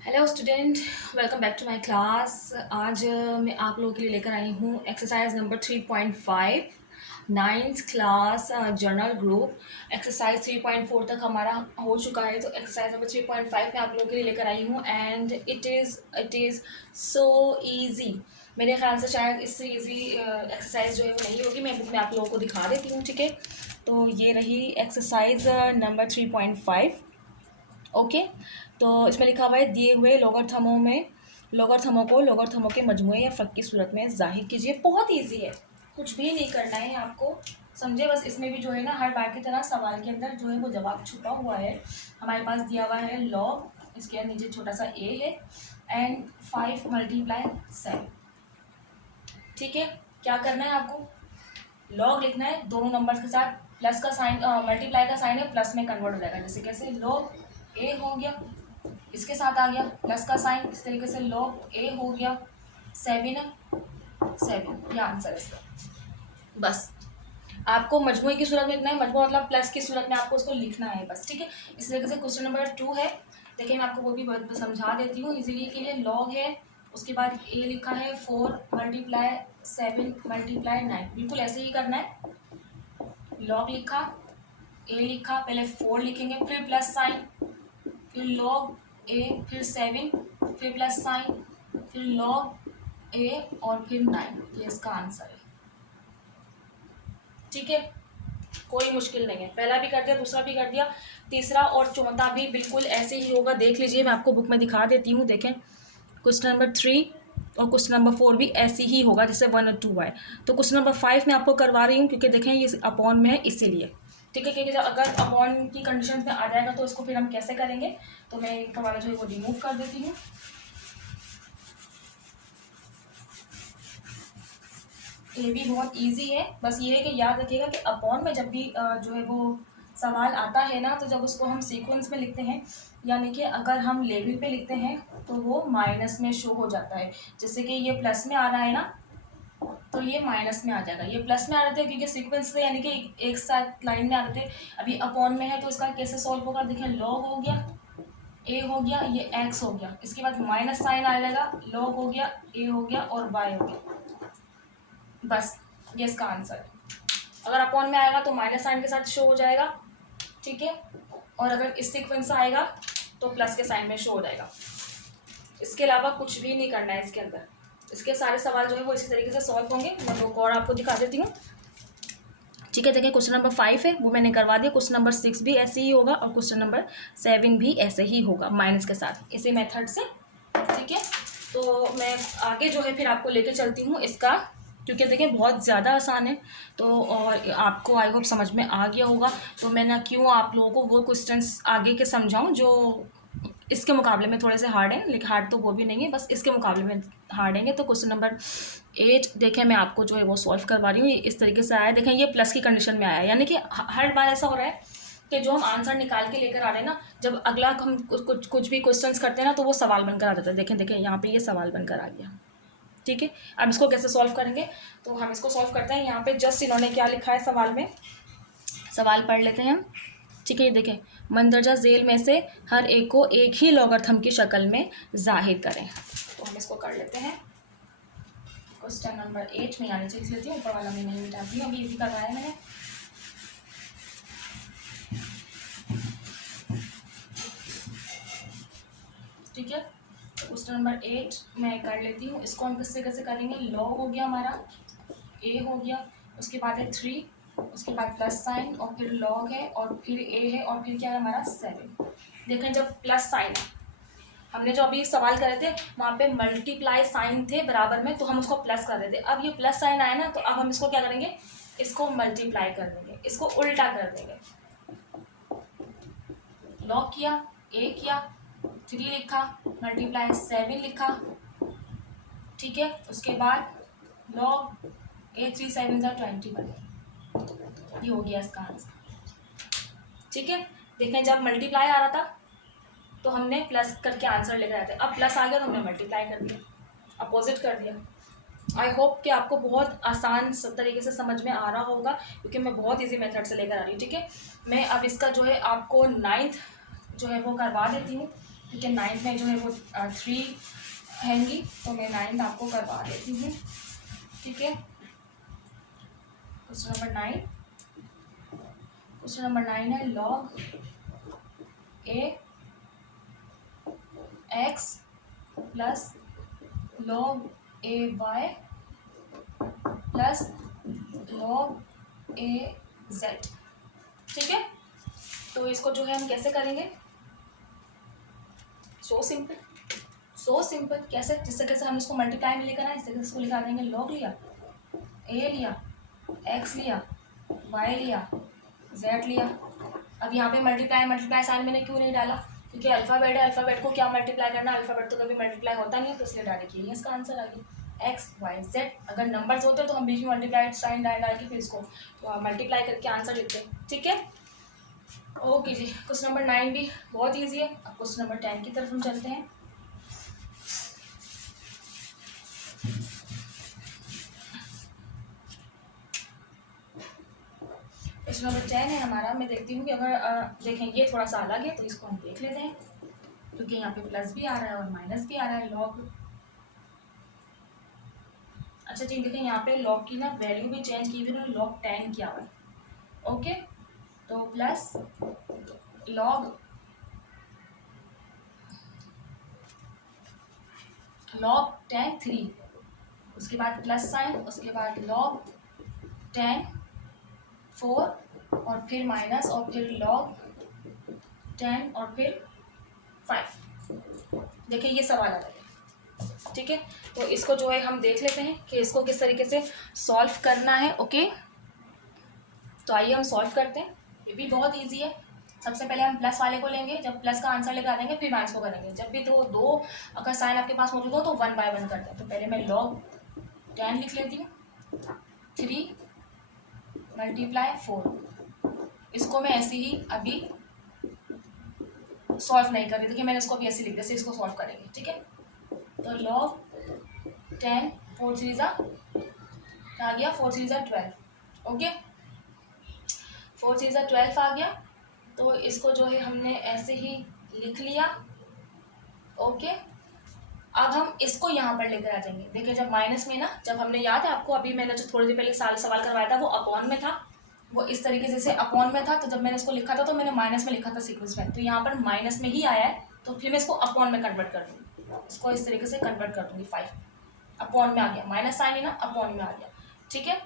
Hello student, welcome back to my class. आज मैं आप लोगों के लिए लेकर आई हूँ exercise number 3.5 ninth class general group. Exercise 3.4 तक हमारा हो चुका है, तो एक्सरसाइज नंबर 3.5 मैं आप लोगों के लिए लेकर आई हूँ and it is so easy. मेरे ख्याल से शायद इससे ईजी एक्सरसाइज जो है वो नहीं होगी। मैं बुक में आप लोगों को दिखा देती हूँ, ठीक है। तो ये रही एक्सरसाइज नंबर 3.5। ओके। तो इसमें लिखा हुआ है दिए हुए लोगरथमों में लोगरथमों को लोगरथमों के मजमूए या फ़र्क की सूरत में ज़ाहिर कीजिए। बहुत इजी है, कुछ भी नहीं करना है आपको, समझे। बस इसमें भी जो है ना, हर बार की तरह सवाल के अंदर जो है वो जवाब छुपा हुआ है। हमारे पास दिया हुआ है लॉग, इसके नीचे छोटा सा ए है एंड 5 × 7। ठीक है, क्या करना है आपको, लॉग लिखना है दोनों नंबर्स के साथ। प्लस का साइन, मल्टीप्लाई का साइन है, प्लस में कन्वर्ट हो जाएगा। जैसे कैसे, लॉग ए हो गया, इसके साथ आ गया प्लस का साइन। इस तरीके से लॉग ए हो गया 7 ये आंसर है इसका। बस आपको मजमूए की सूरत में लिखना है, मजमूआ मतलब प्लस की सूरत में आपको उसको लिखना है बस, ठीक है। इस तरीके से क्वेश्चन नंबर 2 है। देखिए मैं आपको वो भी समझा देती हूँ इजीली के लिए। लॉग है, उसके बाद ए लिखा है 4 × 7 × 9, बिल्कुल ऐसे ही करना है। लॉग लिखा, ए लिखा, पहले 4 लिखेंगे, फिर प्लस साइन, फिर लॉग ए, फिर 7, फिर प्लस साइन, फिर लॉग ए और फिर 9। ये इसका आंसर है, ठीक है। कोई मुश्किल नहीं है, पहला भी कर दिया, दूसरा भी कर दिया, तीसरा और चौथा भी बिल्कुल ऐसे ही होगा। देख लीजिए, मैं आपको बुक में दिखा देती हूँ। देखें, क्वेश्चन नंबर 3 और क्वेश्चन नंबर 4 भी ऐसे ही होगा जैसे 1 और 2 आए। तो क्वेश्चन नंबर 5 मैं आपको करवा रही हूँ क्योंकि देखें ये अपॉन में है, इसीलिए, ठीक है। क्योंकि अगर अपॉन की कंडीशन में आ जाएगा तो इसको फिर हम कैसे करेंगे। तो मैं इनका वाला जो है वो रिमूव कर देती हूँ। ये भी बहुत इजी है, बस ये है कि याद रखिएगा कि अपॉन में जब भी जो है वो सवाल आता है ना, तो जब उसको हम सीक्वेंस में लिखते हैं, यानी कि अगर हम लेवल पे लिखते हैं तो वो माइनस में शो हो जाता है। जैसे कि ये प्लस में आ रहा है ना, तो ये माइनस में आ जाएगा। ये प्लस में आ रहे थे क्योंकि सीक्वेंस से, यानी कि एक साथ लाइन में आ रहे थे। अभी अपॉन में है तो इसका कैसे सॉल्व होगा, देखिए लॉग हो गया, ए हो गया, ये एक्स हो गया, इसके बाद माइनस साइन आ जाएगा, लॉग हो गया, ए हो गया और वाई हो गया। बस ये इसका आंसर है। अगर अपॉन में आएगा तो माइनस साइन के साथ शो हो जाएगा, ठीक है। और अगर इस सीक्वेंस से आएगा तो प्लस के साइन में शो हो जाएगा। इसके अलावा कुछ भी नहीं करना है इसके अंदर। इसके सारे सवाल जो है वो इसी तरीके से सॉल्व होंगे। मैं वो और आपको दिखा देती हूँ, ठीक है। देखिए क्वेश्चन नंबर 5 है वो मैंने करवा दिया। क्वेश्चन नंबर 6 भी ऐसे ही होगा और क्वेश्चन नंबर 7 भी ऐसे ही होगा, माइनस के साथ, इसी मेथड से, ठीक है। तो मैं आगे जो है फिर आपको लेके चलती हूँ इसका, क्योंकि देखिए बहुत ज़्यादा आसान है। तो और आपको आई होप समझ में आ गया होगा। तो मैं ना क्यों आप लोगों को वो क्वेश्चंस आगे के समझाऊं जो इसके मुकाबले में थोड़े से हार्ड हैं, लेकिन हार्ड तो वो भी नहीं है, बस इसके मुकाबले में हार्ड हैं। तो क्वेश्चन नंबर 8 देखें, मैं आपको जो है वो सॉल्व करवा रही हूँ। इस तरीके से आया, देखें ये प्लस की कंडीशन में आया, यानी कि हर बार ऐसा हो रहा है कि जो हम आंसर निकाल के लेकर आ रहे हैं ना, जब अगला हम कुछ भी क्वेश्चंस करते हैं ना, तो वो सवाल बनकर आ जाता है। देखें देखें यहाँ पे ये सवाल बनकर आ गया, ठीक है। अब इसको कैसे सॉल्व करेंगे, तो हम इसको सॉल्व करते हैं। यहाँ पे जस्ट इन्होंने क्या लिखा है सवाल में, सवाल पढ़ लेते हैं हम, ठीक है। ये देखें, मंदरजा झेल में से हर एक को एक ही लॉगरिथम की शक्ल में जाहिर करें। तो हम इसको कर लेते हैं। क्वेश्चन नंबर 8 में यहाँ नीचे लिख लेती हूँ, ऊपर वाला मैं नहीं मिटाती हूँ, अभी भी करवाया है मैंने। ठीक है, तो क्वेश्चन नंबर 8 मैं कर लेती हूँ। इसको हम किससे कैसे करेंगे, लॉग हो गया हमारा, ए हो गया, उसके बाद है 3, उसके बाद प्लस साइन और फिर लॉग है और फिर ए है और फिर क्या है हमारा 7। देखें जब प्लस साइन है, हमने जो अभी सवाल करे थे वहाँ पे मल्टीप्लाई साइन थे बराबर में, तो हम उसको प्लस कर देते। अब ये प्लस साइन आया ना, तो अब हम इसको क्या करेंगे, इसको मल्टीप्लाई कर देंगे, इसको उल्टा कर देंगे। लॉग किया, ए किया, 3 लिखा, मल्टीप्लाई 7 लिखा, ठीक है। उसके बाद लॉग ए 3 7 21, ये हो गया इसका आंसर, ठीक है। देखें जब मल्टीप्लाई आ रहा था तो हमने प्लस करके आंसर लेकर आए थे, अब प्लस आ गया तो हमने मल्टीप्लाई कर दिया, अपोजिट कर दिया। आई होप कि आपको बहुत आसान तरीके से समझ में आ रहा होगा, क्योंकि मैं बहुत इजी मेथड से लेकर आ रही हूँ, ठीक है। मैं अब इसका जो है आपको 9th जो है वो करवा देती हूँ। क्योंकि 9th में जो है वो 3 हैंगी, तो मैं 9th आपको करवा देती हूँ। ठीक है, क्वेश्चन नंबर 9, क्वेश्चन नंबर 9 है log a x plus log a y plus log a z। ठीक है, तो इसको जो है हम कैसे करेंगे, सो सिंपल कैसे, जिससे कैसे हम इसको मल्टीप्लाई में लेकर आए, इससे कैसे इसको लिखा देंगे log लिया, a लिया, x लिया, y लिया, z लिया। अब यहाँ पे मल्टीप्लाई साइन मैंने क्यों नहीं डाला, क्योंकि अल्फ़ाबेट है, अल्फ़ाबेट को क्या मल्टीप्लाई करना, अल्फ़ाबेट तो कभी मल्टीप्लाई होता नहीं है, तो इसलिए डायरेक्ट ये इसका आंसर आ गया x y z। अगर नंबर्स होते तो हम बीच में मल्टीप्लाई साइन डाल के फिर इसको मल्टीप्लाई करके आंसर लिखते हैं। ठीक है, ओके जी, क्वेश्चन नंबर 9 भी बहुत ईजी है। अब क्वेश्चन नंबर 10 की तरफ हम चलते हैं। क्वेश्चन नंबर 10 है हमारा। मैं देखती हूँ कि अगर देखें ये थोड़ा सा अलग है, तो इसको हम देख लेते हैं, क्योंकि यहाँ पे प्लस भी आ रहा है और माइनस भी आ रहा है लॉग। अच्छा ठीक, देखें यहाँ पे लॉग की ना वैल्यू भी चेंज की हुई, उन्होंने log 10 किया हुआ है। ओके, तो प्लस log 10 3, उसके बाद प्लस साइन, उसके बाद log 10 4 और फिर माइनस और फिर log 10 और फिर 5। देखिए ये सवाल आ रहा है। ठीक है, तो इसको जो है हम देख लेते हैं कि इसको किस तरीके से सॉल्व करना है। ओके, तो आइए हम सॉल्व करते हैं। ये भी बहुत इजी है। सबसे पहले हम प्लस वाले को लेंगे, जब प्लस का आंसर लेकर आ देंगे फिर माइनस को करेंगे। जब भी दो अगर साइन आपके पास मौजूद हो तो 1 बाय 1 करते हैं। तो पहले मैं log 10 लिख लेती हूँ, 3 मल्टीप्लाई 4। इसको मैं ऐसे ही अभी सॉल्व नहीं कर रही, देखिए मैंने इसको भी ऐसे लिख दिया, इसको सॉल्व करेंगे। ठीक है, तो log 10 4 3 आ गया, 4 3 12। ओके, 4 3 12 आ गया, तो इसको जो है हमने ऐसे ही लिख लिया। ओके, अब हम इसको यहाँ पर लेकर आ जाएंगे। देखिए जब माइनस में ना, जब हमने, याद है आपको अभी मैंने जो थोड़ी देर पहले सवाल करवाया था वो अपॉन में था, वो इस तरीके से जैसे अपॉन में था, तो जब मैंने इसको लिखा था तो मैंने माइनस में लिखा था सीक्वेंस में, तो यहाँ पर माइनस में ही आया है, तो फिर मैं इसको अपॉन में कन्वर्ट कर दूँगी, इसको इस तरीके से कन्वर्ट कर दूँगी। 5 अपॉन में आ गया, माइनस साइन है ना, अपॉन में आ गया। ठीक है,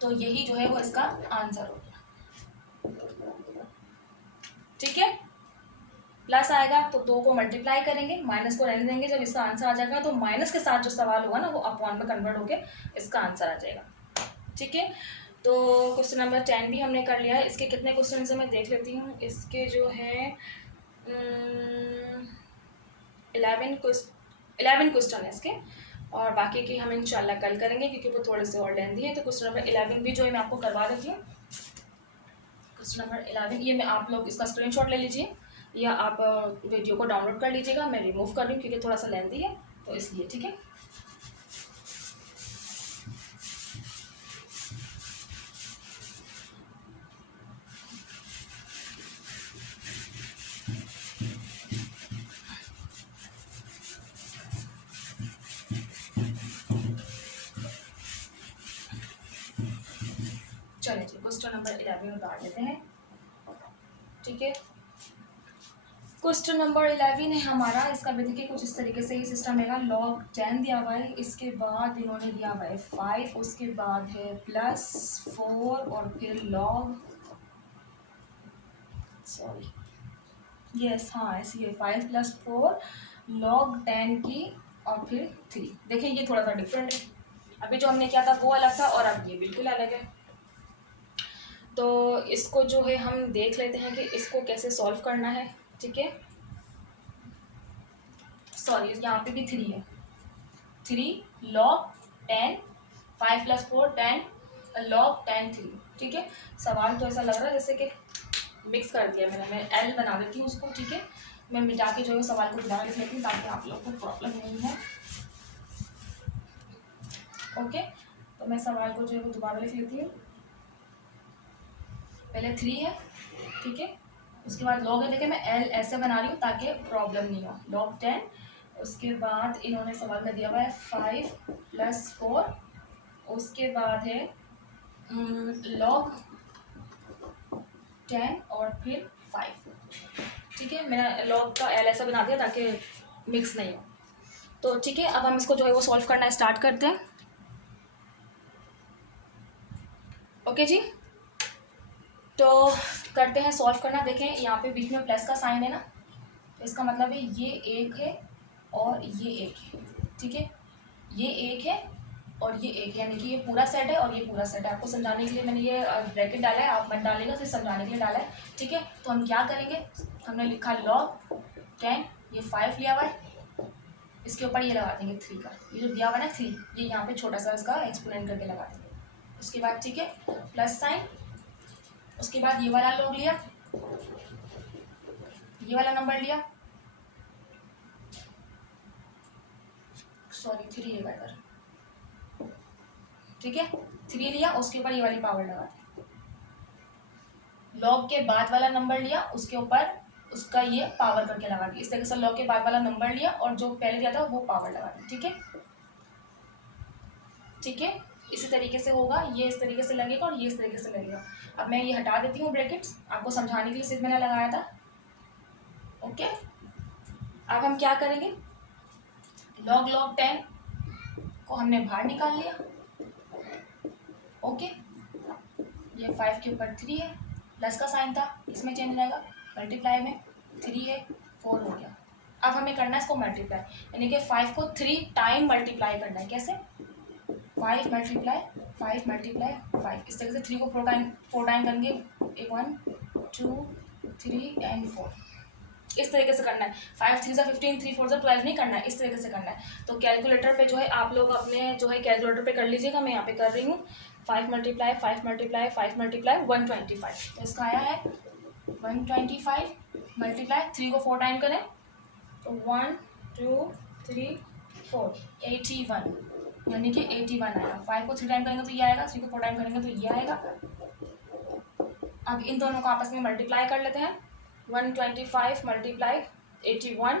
तो यही जो है वो इसका आंसर हो गया। ठीक है, प्लस आएगा तो 2 को मल्टीप्लाई करेंगे, माइनस को रहने देंगे। जब इसका आंसर आ जाएगा तो माइनस के साथ जो सवाल होगा ना वो अपॉन में कन्वर्ट होके इसका आंसर आ जाएगा। ठीक है, तो क्वेश्चन नंबर 10 भी हमने कर लिया है। इसके कितने क्वेश्चन से मैं देख लेती हूँ। इसके जो है 11 क्वेश्चन है इसके, और बाकी की हम इंशाल्लाह कल करेंगे क्योंकि वो थोड़े से और लेंदी है। तो क्वेश्चन नंबर 11 भी जो है मैं आपको करवा देती हूँ। क्वेश्चन नंबर 11 ये मैं, आप लोग इसका स्क्रीनशॉट ले लीजिए या आप वीडियो को डाउनलोड कर लीजिएगा। मैं रिमूव कर रही हूँ क्योंकि थोड़ा सा लेंदी है, तो इसलिए। ठीक है, चलिए जी क्वेश्चन नंबर 11 उतार लेते हैं। ठीक है, क्वेश्चन नंबर 11 है हमारा। इसका भी देखिए कुछ इस तरीके से ही सिस्टम है। log 10 दिया हुआ है, इसके बाद इन्होंने दिया हुआ है 5, उसके बाद है प्लस 4 और फिर log, सॉरी यस हाँ ऐसी है, 5 + 4 log 10 की और फिर 3। देखिए ये थोड़ा सा डिफरेंट है, अभी जो हमने किया था वो अलग था और अब ये बिल्कुल अलग है। तो इसको जो है हम देख लेते हैं कि इसको कैसे सॉल्व करना है। ठीक है, सॉरी यहाँ पे भी 3 है, 3 log 10 5 + 4 10 log 10 3। ठीक है, सवाल तो ऐसा लग रहा है जैसे कि मिक्स कर दिया मैंने, मैं एल बना देती हूँ उसको। ठीक है, मैं मिटा के जो है सवाल को दोबारा लिख लेती हूँ ताकि आप लोग को प्रॉब्लम नहीं है। ओके, तो मैं सवाल को जो है वो दोबारा लिख लेती हूँ। पहले 3 है, ठीक है, उसके बाद log है, देखिए मैं L ऐसे बना रही हूँ ताकि प्रॉब्लम नहीं हो। log 10, उसके बाद इन्होंने सवाल में दिया हुआ है 5 + 4, उसके बाद है log 10 और फिर 5। ठीक है, मैंने log का L ऐसा बना दिया ताकि मिक्स नहीं हो। तो ठीक है, अब हम इसको जो है वो सॉल्व करना स्टार्ट करते हैं। ओके जी, तो करते हैं सॉल्व करना। देखें यहाँ पे बीच में प्लस का साइन है ना, तो इसका मतलब है ये एक है और ये एक है। ठीक है, ये एक है और ये एक है, यानी कि ये पूरा सेट है और ये पूरा सेट है। आपको समझाने के लिए मैंने ये ब्रैकेट डाला है, आप मत डालिएगा, सिर्फ समझाने के लिए डाला है। ठीक है, तो हम क्या करेंगे, हमने लिखा log 10, ये 5 लिया हुआ है, इसके ऊपर ये लगा देंगे 3 का, ये जो दिया हुआ है ना 3, ये यहाँ पे छोटा सा इसका एक्सपोनेंट करके लगा देंगे। उसके बाद ठीक है प्लस साइन, उसके बाद ये वाला log लिया, ये वाला नंबर लिया, सॉरी 3 लेगा इधर। ठीक है, 3 लिया, उसके ऊपर ये वाली पावर लगा दी। log के बाद वाला नंबर लिया, उसके ऊपर उसका ये पावर करके लगा दी। इस तरीके से log के बाद वाला नंबर लिया और जो पहले दिया था वो पावर लगा दी। ठीक है, ठीक है, इसी तरीके से होगा, ये इस तरीके से लगेगा और ये इस तरीके से लगेगा। अब मैं ये हटा देती हूँ ब्रैकेट्स, आपको समझाने के लिए सिर्फ मैंने लगाया था। ओके, अब हम क्या करेंगे, log 10 को हमने बाहर निकाल लिया। ओके, ये 5 के ऊपर 3 है, प्लस का साइन था, इसमें चेंज रहेगा, मल्टीप्लाई में 3 है, 4 हो गया। अब हमें करना है इसको मल्टीप्लाई, यानी कि 5 को 3 टाइम मल्टीप्लाई करना है। कैसे, 5 मल्टीप्लाई 5 मल्टीप्लाई 5, इस तरह से 3 को 4 टाइम करेंगे, 1 2 3 एंड 4, इस तरीके से करना है। 5 3 15, 3 4 12 नहीं करना है, इस तरीके से करना है। तो कैलकुलेटर पे जो है आप लोग अपने जो है कैलकुलेटर पे कर लीजिएगा, मैं यहाँ पे कर रही हूँ। 5 मल्टीप्लाई 5 मल्टीप्लाई 5 मल्टीप्लाई 125, तो इसका आया है 125 मल्टीप्लाई 3 को 4 टाइम करें तो 1 2 3 4 81, यानी कि 81 आएगा। 5 को 3 टाइम करेंगे तो ये आएगा, 3 को 4 टाइम करेंगे तो ये आएगा। अब इन दोनों को आपस में मल्टीप्लाई कर लेते हैं, 125 मल्टीप्लाई 81,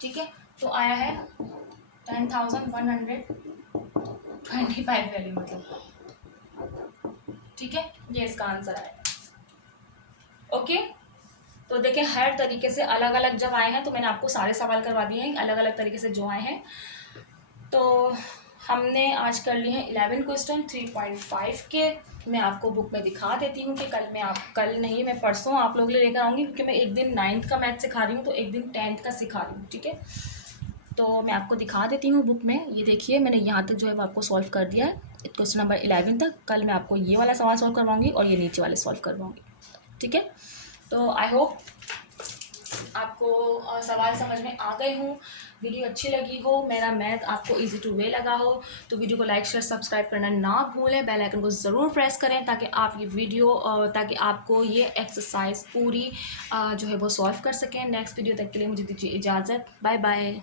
ठीक है, तो आया है 10,125 वैल्यू मतलब। ठीक है, ये इसका आंसर आएगा। ओके, तो देखें हर तरीके से अलग अलग जब आए हैं, तो मैंने आपको सारे सवाल करवा दिए हैं अलग अलग तरीके से जो आए हैं। तो हमने आज कर लिए हैं 11 क्वेश्चन 3.5 के। मैं आपको बुक में दिखा देती हूँ कि कल नहीं, मैं परसों आप लोगों के लिए लेकर आऊँगी, क्योंकि मैं एक दिन 9th का मैथ सिखा रही हूँ तो एक दिन 10th का सिखा रही हूँ। ठीक है, तो मैं आपको दिखा देती हूँ बुक में। ये देखिए, मैंने यहाँ तक जो है वो आपको सॉल्व कर दिया है, क्वेश्चन नंबर 11 तक। कल मैं आपको ये वाला सवाल सॉल्व करवाऊँगी और ये नीचे वाले सॉल्व करवाऊँगी। ठीक है, तो आई होप आपको सवाल समझ में आ गए हों, वीडियो अच्छी लगी हो, मेरा मैथ आपको इजी टू वे लगा हो, तो वीडियो को लाइक शेयर सब्सक्राइब करना ना भूलें, बेल आइकन को ज़रूर प्रेस करें ताकि आप ये वीडियो ताकि आपको ये एक्सरसाइज पूरी जो है वो सॉल्व कर सकें। नेक्स्ट वीडियो तक के लिए मुझे दीजिए इजाज़त, बाय बाय।